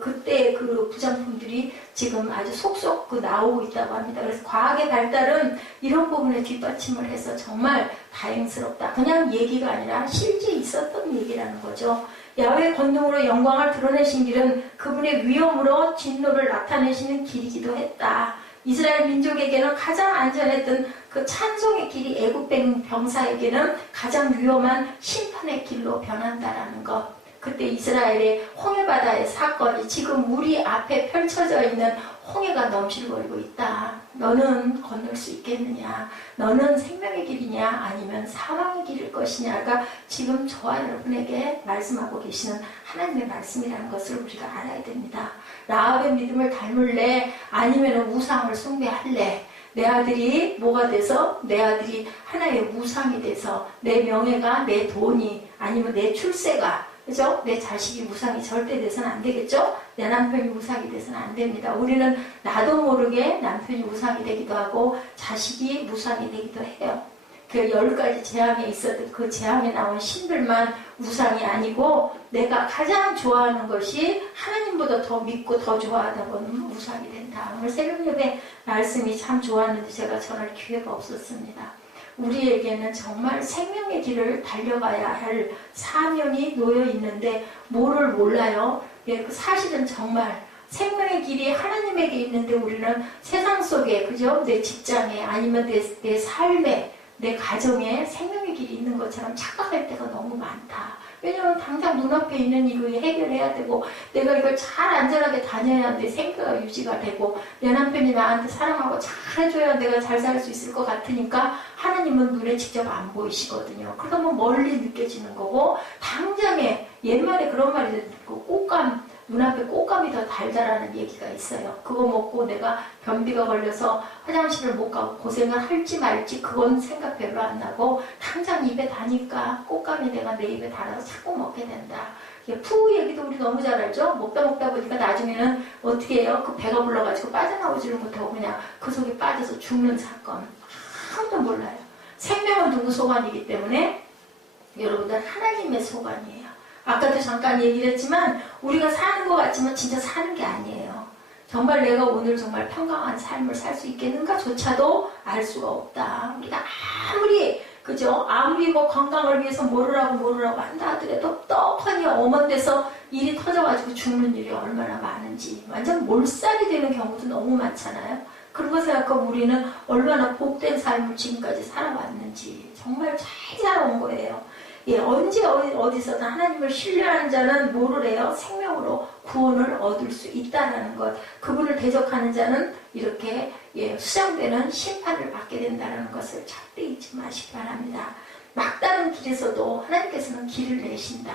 그때 그 부장품들이 지금 아주 속속 나오고 있다고 합니다. 그래서 과학의 발달은 이런 부분에 뒷받침을 해서 정말 다행스럽다. 그냥 얘기가 아니라 실제 있었던 얘기라는 거죠. 야훼 권능으로 영광을 드러내신 길은 그분의 위엄으로 진노를 나타내시는 길이기도 했다. 이스라엘 민족에게는 가장 안전했던 그 찬송의 길이 애굽 병사에게는 가장 위험한 심판의 길로 변한다라는 것. 그때 이스라엘의 홍해바다의 사건이 지금 우리 앞에 펼쳐져 있는 홍해가 넘실거리고 있다. 너는 건널 수 있겠느냐? 너는 생명의 길이냐? 아니면 사망의 길일 것이냐가 지금 저와 여러분에게 말씀하고 계시는 하나님의 말씀이라는 것을 우리가 알아야 됩니다. 라합의 믿음을 닮을래? 아니면 우상을 숭배할래? 내 아들이 뭐가 돼서? 내 아들이 하나의 우상이 돼서 내 명예가, 내 돈이, 아니면 내 출세가, 그죠? 내 자식이 우상이 절대 돼서는 안 되겠죠? 내 남편이 우상이 돼서는 안 됩니다. 우리는 나도 모르게 남편이 우상이 되기도 하고 자식이 우상이 되기도 해요. 그 10가지 재앙에 있었던 그 재앙에 나온 신들만 우상이 아니고 내가 가장 좋아하는 것이 하나님보다 더 믿고 더 좋아하다 보면 우상이 된다. 오늘 새벽 예배 말씀이 참 좋았는데 제가 전할 기회가 없었습니다. 우리에게는 정말 생명의 길을 달려가야 할 사명이 놓여 있는데 뭐를 몰라요? 예, 사실은 정말 생명의 길이 하나님에게 있는데 우리는 세상 속에, 그죠? 내 직장에 아니면 내 삶에, 내 가정에 생명의 길이 있는 것처럼 착각할 때가 너무 많다. 왜냐면 당장 눈앞에 있는 이거 해결해야 되고 내가 이걸 잘 안전하게 다녀야 내 생계가 유지가 되고 내 남편이 나한테 사랑하고 잘 해줘야 내가 잘 살 수 있을 것 같으니까 하나님은 눈에 직접 안 보이시거든요. 그러면 멀리 느껴지는 거고 당장에 옛말에 그런 말이 있고 꽃감 눈앞에 꽃감이 더 달달하는 얘기가 있어요. 그거 먹고 내가 변비가 걸려서 화장실을 못 가고 고생을 할지 말지 그건 생각 별로 안 나고 당장 입에 다니까 꽃감이 내가 내 입에 달아서 자꾸 먹게 된다. 푸 얘기도 우리 너무 잘 알죠? 먹다 보니까 나중에는 어떻게 해요? 그 배가 불러가지고 빠져나오지를 못하고 그냥 그 속에 빠져서 죽는 사건. 아무도 몰라요. 생명은 누구 소관이기 때문에 여러분들 하나님의 소관이에요. 아까도 잠깐 얘기를 했지만 우리가 사는 것 같지만 진짜 사는 게 아니에요. 정말 내가 오늘 정말 평강한 삶을 살 수 있겠는가조차도 알 수가 없다. 우리가 아무리 그죠? 아무리 뭐 건강을 위해서 뭐를 하고 한다 하더라도 떡하니 엄원돼서 일이 터져가지고 죽는 일이 얼마나 많은지 완전 몰살이 되는 경우도 너무 많잖아요. 그런 거 생각하면 우리는 얼마나 복된 삶을 지금까지 살아왔는지 정말 잘 살아온 거예요. 예, 언제 어디서든 하나님을 신뢰하는 자는 뭐를 해요? 생명으로 구원을 얻을 수 있다는 것. 그분을 대적하는 자는 이렇게 수장되는 심판을 받게 된다는 것을 절대 잊지 마시기 바랍니다. 막다른 길에서도 하나님께서는 길을 내신다.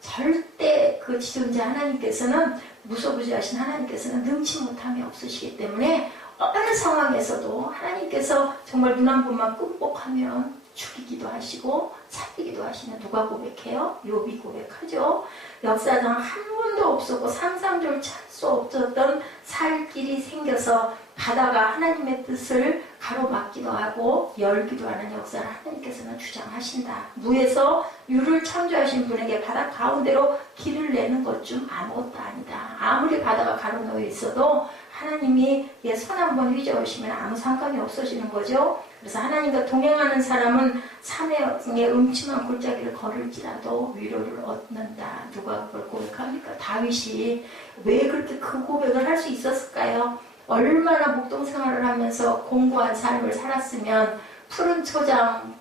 절대 그 지존자 하나님께서는 무소부지하신 하나님께서는 능치 못함이 없으시기 때문에 어느 상황에서도 하나님께서 정말 눈 한 번만 끔뻑하면 죽이기도 하시고 살리기도 하시는 누가 고백해요? 욥이 고백하죠. 역사상 한 번도 없었고 상상조차 할 수 없었던 살 길이 생겨서 바다가 하나님의 뜻을 가로막기도 하고 열기도 하는 역사를 하나님께서는 주장하신다. 무에서 유를 창조하신 분에게 바다 가운데로 길을 내는 것 중 아무것도 아니다. 아무리 바다가 가로놓여 있어도 하나님이 손 한 번 휘저으시면 아무 상관이 없어지는 거죠. 그래서 하나님과 동행하는 사람은 산의 음침한 골짜기를 걸을지라도 위로를 얻는다. 누가 그걸 고백합니까? 다윗이 왜 그렇게 그 고백을 할 수 있었을까요? 얼마나 목동생활을 하면서 공고한 삶을 살았으면 푸른 초장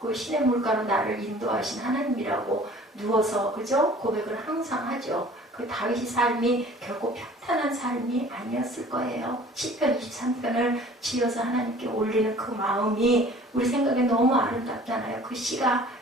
그 신의 물가로 나를 인도하신 하나님이라고 누워서 그죠? 고백을 항상 하죠. 그 다윗의 삶이 결코 평탄한 삶이 아니었을 거예요. 시편 23편을 지어서 하나님께 올리는 그 마음이 우리 생각에 너무 아름답잖아요.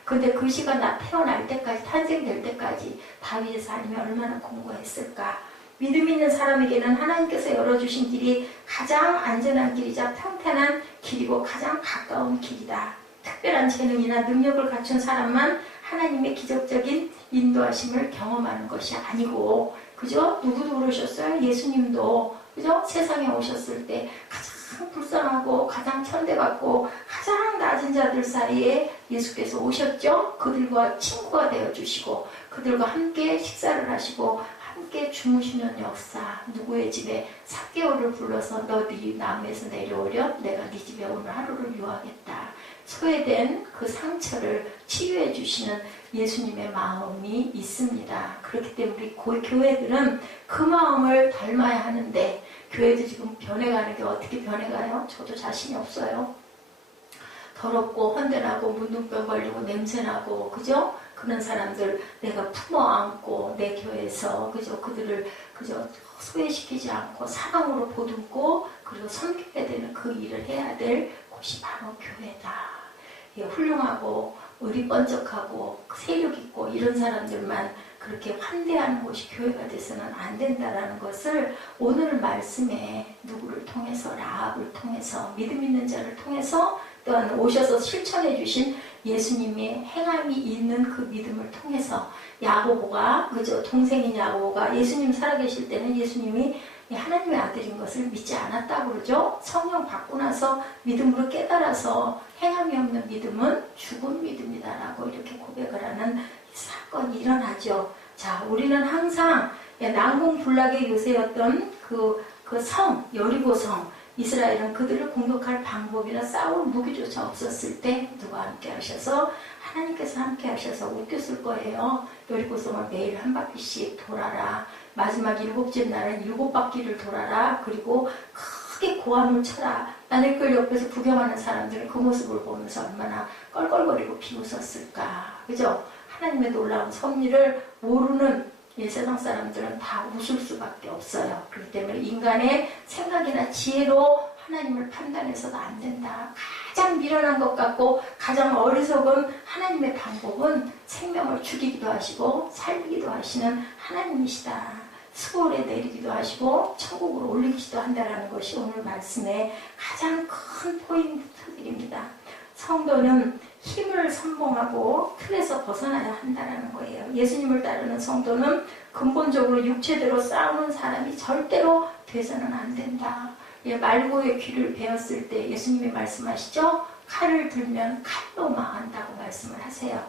근데 그 시가 나 태어날 때까지 탄생될 때까지 다윗의 삶이 얼마나 공고했을까. 믿음 있는 사람에게는 하나님께서 열어주신 길이 가장 안전한 길이자 평탄한 길이고 가장 가까운 길이다. 특별한 재능이나 능력을 갖춘 사람만 하나님의 기적적인 인도하심을 경험하는 것이 아니고, 그죠? 누구도 그러셨어요? 예수님도, 그죠? 세상에 오셨을 때 가장 불쌍하고 가장 천대받고 가장 낮은 자들 사이에 예수께서 오셨죠? 그들과 친구가 되어주시고 그들과 함께 식사를 하시고 함께 주무시는 역사. 누구의 집에 삭개오를 불러서 너 네 나무에서 내려오렴. 내가 네 집에 오늘 하루를 유하겠다. 소외된 그 상처를 치유해 주시는 예수님의 마음이 있습니다. 그렇기 때문에 우리 교회들은 그 마음을 닮아야 하는데 교회도 지금 변해가는 게 어떻게 변해가요? 저도 자신이 없어요. 더럽고 헌데나고 문둥병 걸리고 냄새나고 그죠? 그런 사람들 내가 품어 안고 내 교회에서 그죠? 그들을 그죠? 소외시키지 않고 사랑으로 보듬고 그리고 섬기게 되는 그 일을 해야 될 곳이 바로 교회다. 예, 훌륭하고 의리 번쩍하고 세력 있고 이런 사람들만 그렇게 환대하는 곳이 교회가 돼서는 안 된다라는 것을 오늘 말씀에 누구를 통해서 라합을 통해서 믿음 있는 자를 통해서 또한 오셔서 실천해 주신 예수님의 행함이 있는 그 믿음을 통해서 야고보가 그죠 동생인 야고보가 예수님 살아계실 때는 예수님이 하나님의 아들인 것을 믿지 않았다고 그러죠. 성령 받고 나서 믿음으로 깨달아서 행함이 없는 믿음은 죽은 믿음이다라고 이렇게 고백을 하는 사건이 일어나죠. 자, 우리는 항상 난공불락의 요새였던 그 성, 여리고 성, 이스라엘은 그들을 공격할 방법이나 싸울 무기조차 없었을 때 누가 함께 하셔서 하나님께서 함께 하셔서 웃겼을 거예요. 여리고성을 매일 한 바퀴씩 돌아라. 마지막 7째 날은 7바퀴를 돌아라. 그리고 크게 고함을 쳐라. 나네글 옆에서 구경하는 사람들은 그 모습을 보면서 얼마나 껄껄거리고 비웃었을까. 그죠? 하나님의 놀라운 섭리를 모르는 이 세상 사람들은 다 웃을 수밖에 없어요. 그렇기 때문에 인간의 생각이나 지혜로 하나님을 판단해서도 안 된다. 가장 미련한 것 같고 가장 어리석은 하나님의 방법은 생명을 죽이기도 하시고 살리기도 하시는 하나님이시다. 수월에 내리기도 하시고 천국으로 올리기도 한다는 것이 오늘 말씀의 가장 큰 포인트들입니다. 성도는 힘을 선봉하고 틀에서 벗어나야 한다는 거예요. 예수님을 따르는 성도는 근본적으로 육체대로 싸우는 사람이 절대로 돼서는 안 된다. 말고의 귀를 베었을 때 예수님이 말씀하시죠? 칼을 들면 칼로 망한다고 말씀을 하세요.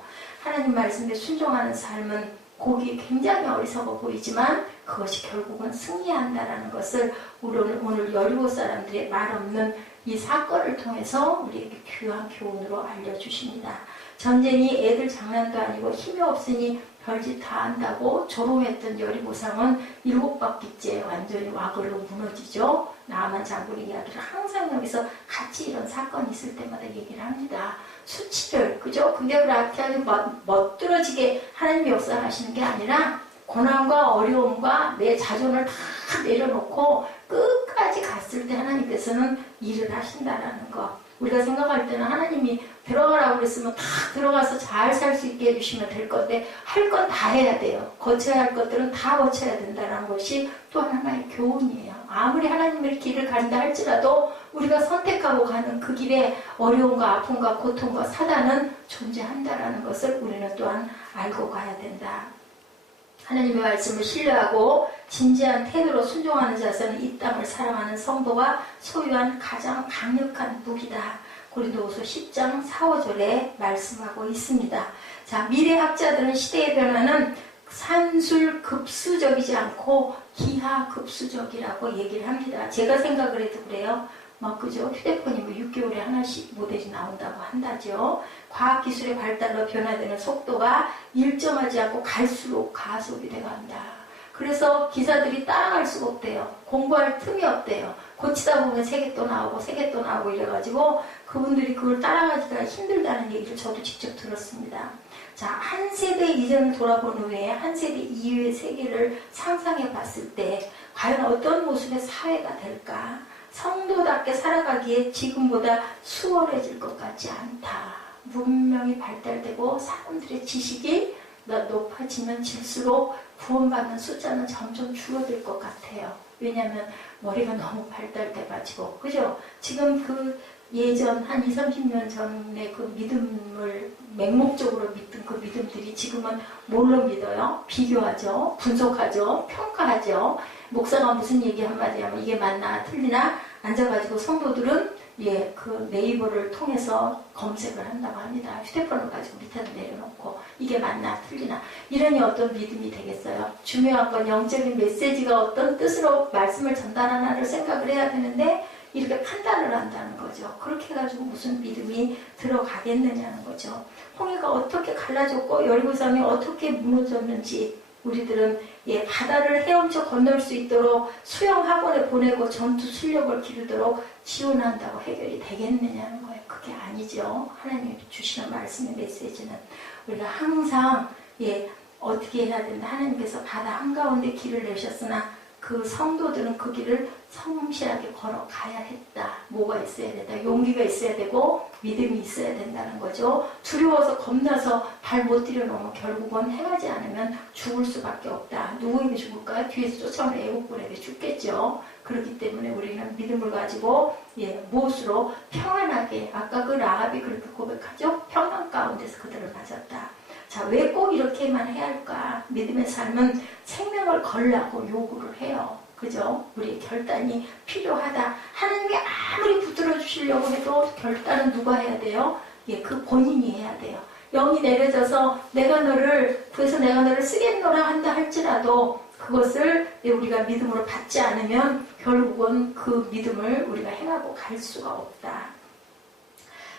하나님 말씀에 순종하는 삶은 고기 굉장히 어리석어 보이지만 그것이 결국은 승리한다라는 것을 오늘 여리고 사람들의 말 없는 이 사건을 통해서 우리에게 귀한 교훈으로 알려주십니다. 전쟁이 애들 장난도 아니고 힘이 없으니 별짓 다 한다고 조롱했던 여리고성은 7바퀴째 완전히 와글로 무너지죠. 나아만 장군의 이야기를 항상 여기서 같이 이런 사건이 있을 때마다 얘기를 합니다. 수치를, 그죠? 근데 그렇게 아주 멋들어지게 하나님이 역사하시는 게 아니라 고난과 어려움과 내 자존을 다 내려놓고 끝까지 갔을 때 하나님께서는 일을 하신다라는 거. 우리가 생각할 때는 하나님이 들어가라고 그랬으면 다 들어가서 잘 살 수 있게 해주시면 될 건데 할 건 다 해야 돼요. 거쳐야 할 것들은 다 거쳐야 된다는 것이 또 하나의 교훈이에요. 아무리 하나님의 길을 간다 할지라도 우리가 선택하고 가는 그 길에 어려움과 아픔과 고통과 사단은 존재한다라는 것을 우리는 또한 알고 가야 된다. 하나님의 말씀을 신뢰하고 진지한 태도로 순종하는 자세는 이 땅을 사랑하는 성도가 소유한 가장 강력한 무기다. 고린도후서 10장 4, 5절에 말씀하고 있습니다. 자, 미래학자들은 시대의 변화는 산술급수적이지 않고 기하급수적이라고 얘기를 합니다. 제가 생각을 해도 그래요. 그죠? 휴대폰이 6개월에 하나씩 모델이 나온다고 한다죠. 과학기술의 발달로 변화되는 속도가 일정하지 않고 갈수록 가속이 돼간다. 그래서 기사들이 따라갈 수가 없대요. 공부할 틈이 없대요. 고치다 보면 3개 또 나오고 3개 또 나오고 이래가지고 그분들이 그걸 따라가기가 힘들다는 얘기를 저도 직접 들었습니다. 자, 한 세대 이전을 돌아본 후에 한 세대 이후의 세계를 상상해 봤을 때 과연 어떤 모습의 사회가 될까? 성도답게 살아가기에 지금보다 수월해질 것 같지 않다. 문명이 발달되고 사람들의 지식이 높아지면 질수록 구원받는 숫자는 점점 줄어들 것 같아요. 왜냐하면 머리가 너무 발달돼가지고, 그죠? 지금 그 예전 한 20, 30년 전에 그 믿음을 맹목적으로 믿던 그 믿음들이 지금은 뭘로 믿어요? 비교하죠, 분석하죠, 평가하죠. 목사가 무슨 얘기 한마디 하면 이게 맞나 틀리나 앉아가지고 성도들은 그 네이버를 통해서 검색을 한다고 합니다. 휴대폰을 가지고 밑에다 내려놓고 이게 맞나 틀리나 이러니 어떤 믿음이 되겠어요? 중요한 건 영적인 메시지가 어떤 뜻으로 말씀을 전달하나를 생각을 해야 되는데 이렇게 판단을 한다는 거죠. 그렇게 해가지고 무슨 믿음이 들어가겠느냐는 거죠. 홍해가 어떻게 갈라졌고 여리고성이 어떻게 무너졌는지 우리들은 바다를 헤엄쳐 건널 수 있도록 수영학원에 보내고 전투 실력을 기르도록 지원한다고 해결이 되겠느냐는 거예요. 그게 아니죠. 하나님이 주시는 말씀의 메시지는 우리가 항상 어떻게 해야 된다. 하나님께서 바다 한가운데 길을 내셨으나 그 성도들은 그 길을 성실하게 걸어가야 했다. 뭐가 있어야 된다. 용기가 있어야 되고 믿음이 있어야 된다는 거죠. 두려워서 겁나서 발 못 들여놓으면 결국은 행하지 않으면 죽을 수밖에 없다. 누구에게 죽을까요? 뒤에서 쫓아오는 애국군에게 죽겠죠. 그렇기 때문에 우리는 믿음을 가지고 무엇으로 평안하게 아까 그 라합이 그렇게 고백하죠. 평안 가운데서 그들을 맞았다. 자, 왜 꼭 이렇게만 해야 할까? 믿음의 삶은 생명을 걸라고 요구를 해요. 그죠? 우리의 결단이 필요하다. 하나님이 아무리 붙들어 주시려고 해도 결단은 누가 해야 돼요? 그 본인이 해야 돼요. 영이 내려져서 내가 너를 구해서 내가 너를 쓰겠노라 한다 할지라도 그것을 우리가 믿음으로 받지 않으면 결국은 그 믿음을 우리가 행하고 갈 수가 없다.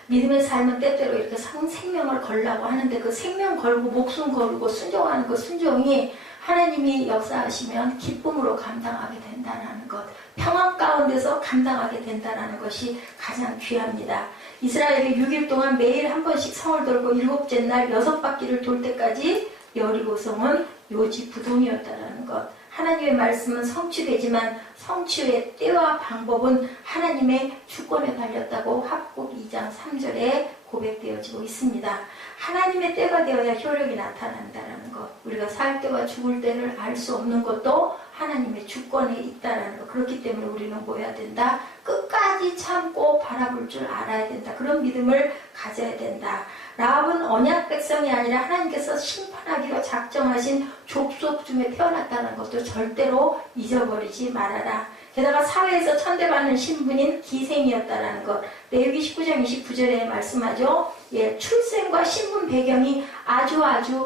믿음의 삶은 때때로 이렇게 생명을 걸라고 하는데 그 생명 걸고 목숨 걸고 순종하는 그 순종이 하나님이 역사하시면 기쁨으로 감당하게 된다는 것, 평안 가운데서 감당하게 된다는 것이 가장 귀합니다. 이스라엘이 6일 동안 매일 한 번씩 성을 돌고 7째 날 6바퀴를 돌 때까지 여리고성은 요지부동이었다는 것. 하나님의 말씀은 성취되지만 성취의 때와 방법은 하나님의 주권에 달렸다고 합국 2장 3절에 고백되어지고 있습니다. 하나님의 때가 되어야 효력이 나타난다는 것. 우리가 살 때와 죽을 때를 알 수 없는 것도 하나님의 주권에 있다는 것. 그렇기 때문에 우리는 뭐 해야 된다? 끝까지 참고 바라볼 줄 알아야 된다. 그런 믿음을 가져야 된다. 라합은 언약 백성이 아니라 하나님께서 심판하기로 작정하신 족속 중에 태어났다는 것도 절대로 잊어버리지 말아라. 게다가 사회에서 천대받는 신분인 기생이었다라는 것. 레위기 19장 29절에 말씀하죠. 출생과 신분 배경이 아주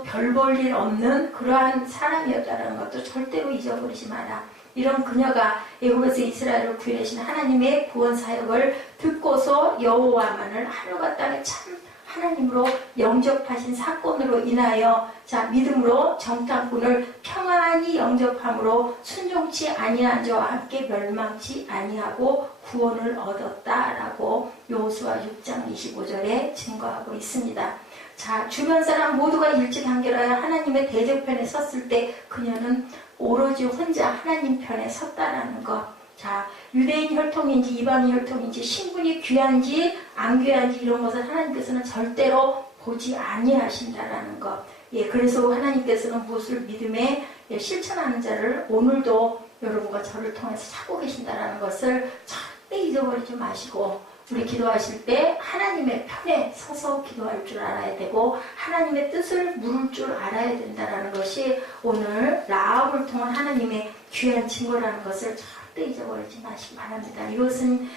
별 볼 일 없는 그러한 사람이었다라는 것도 절대로 잊어버리지 마라. 이런 그녀가 애굽에서 이스라엘을 구해내신 하나님의 구원 사역을 듣고서 여호와만을 하늘과 땅에 참 하나님으로 영접하신 사건으로 인하여 믿음으로 정탐꾼을 평안히 영접함으로 순종치 아니한 자와 함께 멸망치 아니하고 구원을 얻었다라고 여호수아 6장 25절에 증거하고 있습니다. 주변 사람 모두가 일치단결하여 하나님의 대적편에 섰을 때 그녀는 오로지 혼자 하나님 편에 섰다라는 것. 유대인 혈통인지 이방인 혈통인지 신분이 귀한지 안 귀한지 이런 것을 하나님께서는 절대로 보지 아니하신다라는 것. 그래서 하나님께서는 무엇을 믿음에 실천하는 자를 오늘도 여러분과 저를 통해서 찾고 계신다라는 것을 절대 잊어버리지 마시고 우리 기도하실 때 하나님의 편에 서서 기도할 줄 알아야 되고 하나님의 뜻을 물을 줄 알아야 된다라는 것이 오늘 라합을 통한 하나님의 귀한 증거라는 것을 절대 잊어버리지 마시기 바랍니다. 이것은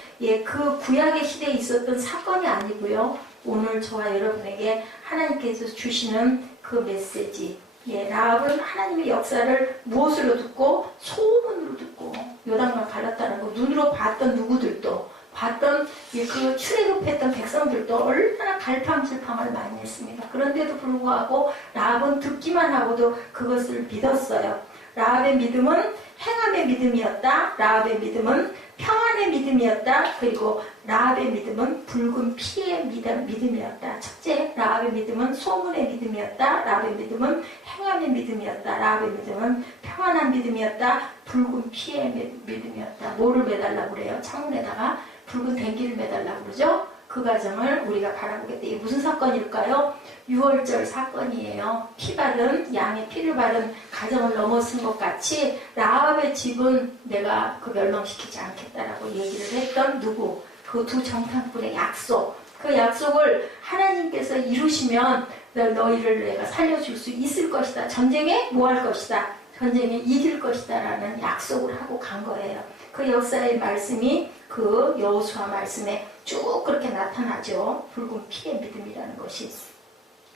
그 구약의 시대에 있었던 사건이 아니고요. 오늘 저와 여러분에게 하나님께서 주시는 그 메시지. 라합은 하나님의 역사를 무엇으로 듣고 소문으로 듣고 요단강 갈랐다는 거 눈으로 봤던 누구들도 봤던 그 출애굽했던 백성들도 얼마나 갈팡질팡을 많이 했습니다. 그런데도 불구하고 라합은 듣기만 하고도 그것을 믿었어요. 라합의 믿음은 행함의 믿음이었다. 라합의 믿음은 평안의 믿음이었다. 그리고 라합의 믿음은 붉은 피의 믿음이었다. 첫째, 라합의 믿음은 소문의 믿음이었다. 라합의 믿음은 행함의 믿음이었다. 라합의 믿음은 평안한 믿음이었다. 붉은 피의 믿음이었다. 뭐를 매달라고 그래요? 창문에다가 붉은 댕기를 매달라고 그러죠? 그 과정을 우리가 바라보겠다. 이게 무슨 사건일까요? 6월절 사건이에요. 피 바른 양의 피를 바른 가정을 넘어선 것 같이 라합의 집은 내가 멸망시키지 않겠다라고 얘기를 했던 누구? 그 두 정탐꾼의 약속. 그 약속을 하나님께서 이루시면 너희를 내가 살려줄 수 있을 것이다. 전쟁에 뭐 할 것이다. 전쟁에 이길 것이다 라는 약속을 하고 간 거예요. 그 역사의 말씀이 그 여호수아 말씀에 쭉 그렇게 나타나죠. 붉은 피의 믿음이라는 것이.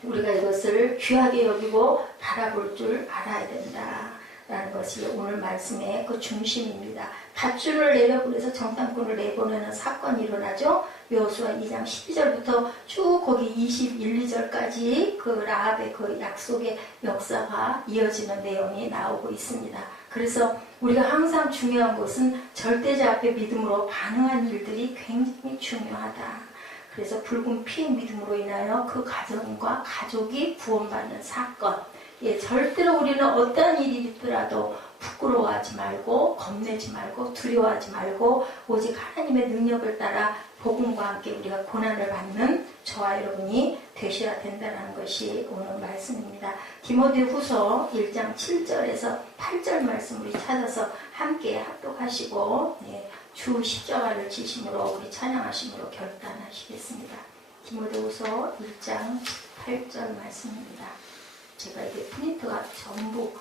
우리가 이것을 귀하게 여기고 바라볼 줄 알아야 된다라는 것이 오늘 말씀의 그 중심입니다. 밧줄을 내려보내서 정탐꾼을 내보내는 사건이 일어나죠. 여호수아 2장 12절부터 쭉 거기 21, 2절까지 그 라합의 그 약속의 역사가 이어지는 내용이 나오고 있습니다. 그래서 우리가 항상 중요한 것은 절대자 앞에 믿음으로 반응한 일들이 굉장히 중요하다. 그래서 붉은 피의 믿음으로 인하여 그 가정과 가족이 구원받는 사건. 절대로 우리는 어떤 일이 있더라도 부끄러워하지 말고 겁내지 말고 두려워하지 말고 오직 하나님의 능력을 따라 복음과 함께 우리가 고난을 받는 저와 여러분이 되셔야 된다는 것이 오늘 말씀입니다. 디모데후서 1장 7절에서 8절 말씀 우리 찾아서 함께 합독하시고 주 십자가를 지심으로 우리 찬양하심으로 결단하시겠습니다. 디모데후서 1장 8절 말씀입니다. 제가 이게 프린트가 전부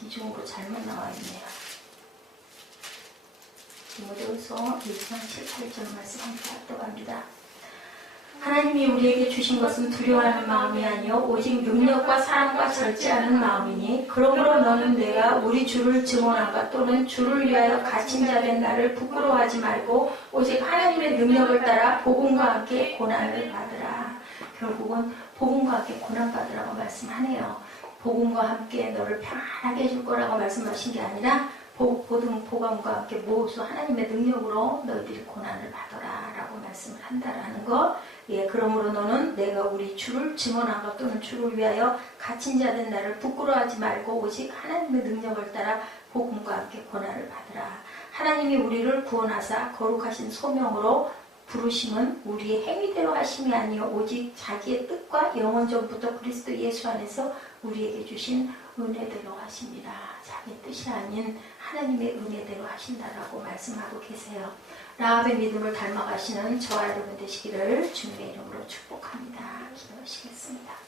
기종으로 잘못 나와 있네요. 디모데후서 1장 7, 8절 말씀 함께 합독합니다. 하나님이 우리에게 주신 것은 두려워하는 마음이 아니요 오직 능력과 사랑과 절제하는 마음이니 그러므로 너는 내가 우리 주를 증언한가 또는 주를 위하여 갇힌 자 된 나를 부끄러워하지 말고 오직 하나님의 능력을 따라 복음과 함께 고난을 받으라. 결국은 복음과 함께 고난 받으라고 말씀하네요. 복음과 함께 너를 편안하게 해줄 거라고 말씀하신 게 아니라 복음과 함께 모두 하나님의 능력으로 너희들이 고난을 받아라 라고 말씀을 한다라는 것. 예, 그러므로 너는 내가 우리 주를 증언한 것 또는 주를 위하여 갇힌 자 된 나를 부끄러워하지 말고 오직 하나님의 능력을 따라 복음과 함께 고난을 받으라. 하나님이 우리를 구원하사 거룩하신 소명으로 부르심은 우리의 행위대로 하심이 아니요 오직 자기의 뜻과 영원전부터 그리스도 예수 안에서 우리에게 주신 은혜대로 하십니다. 자기 뜻이 아닌 하나님의 은혜대로 하신다라고 말씀하고 계세요. 라합의 믿음을 닮아가시는 저와 여러분 되시기를 주님의 이름으로 축복합니다. 기도하시겠습니다.